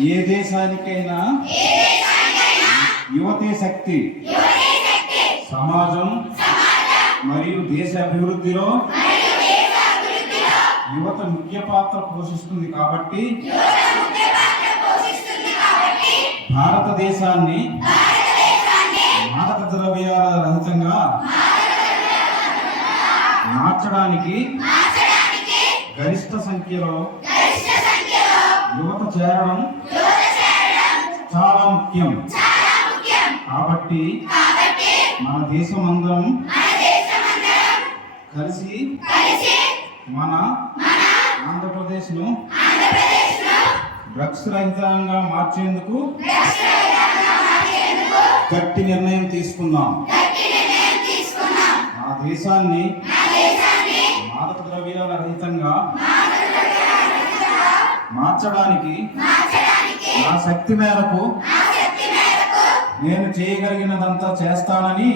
ఏ దేశానికైనా యువతే శక్తి. సమాజం మరియు దేశ అభివృద్ధిలో యువత ముఖ్య పాత్ర పోషిస్తుంది కాబట్టి భారతదేశాన్ని మాదక ద్రవ్యాల రహితంగా మార్చడానికి గరిష్ట సంఖ్యలో యువత చేరడం చాలా ముఖ్యం. కాబట్టి మన దేశమందరం కలిసి మన ఆంధ్రప్రదేశ్ను డ్రగ్స్ రహితంగా మార్చేందుకు గట్టి నిర్ణయం తీసుకుందాం. మన దేశాన్ని మాదక ద్రవ్యాల రహితంగా మార్చడానికి నా శక్తి మేరకు నేను చేయగలిగినదంతా చేస్తానని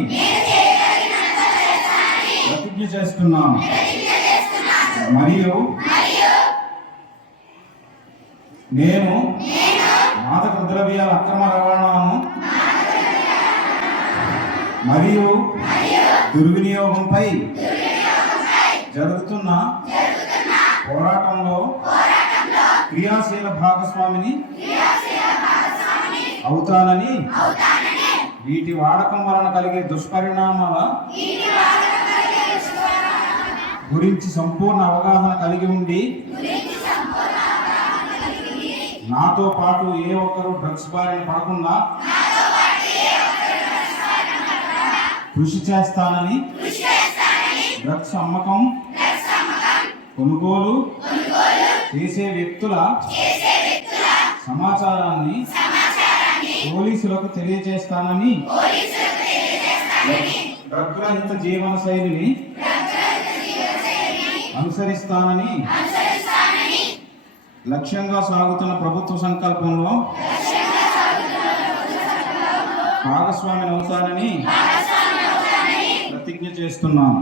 ప్రతిజ్ఞ చేస్తున్నాను. మరియు నేను మాదక ద్రవ్యాల అక్రమ రవాణాను మరియు దుర్వినియోగంపై జరుగుతున్న పోరాటంలో క్రియాశీల భాగస్వామిని అవుతానని, వీటి వాడకం వలన కలిగే దుష్పరిణామాల గురించి సంపూర్ణ అవగాహన కలిగి ఉండి నాతో పాటు ఏ ఒక్కరూ డ్రగ్స్ బారిన పడకుండా కృషి చేస్తానని, డ్రగ్స్ అమ్మకం కొనుగోలు చేసే వ్యక్తుల సమాచారాన్ని పోలీసులకు తెలియజేస్తానని, డ్రగ్ రహిత జీవన శైలిని అనుసరిస్తానని లక్ష్యంగా సాగుతున్న ప్రభుత్వ సంకల్పంలో భాగస్వామిని అవుతానని ప్రతిజ్ఞ చేస్తున్నాను.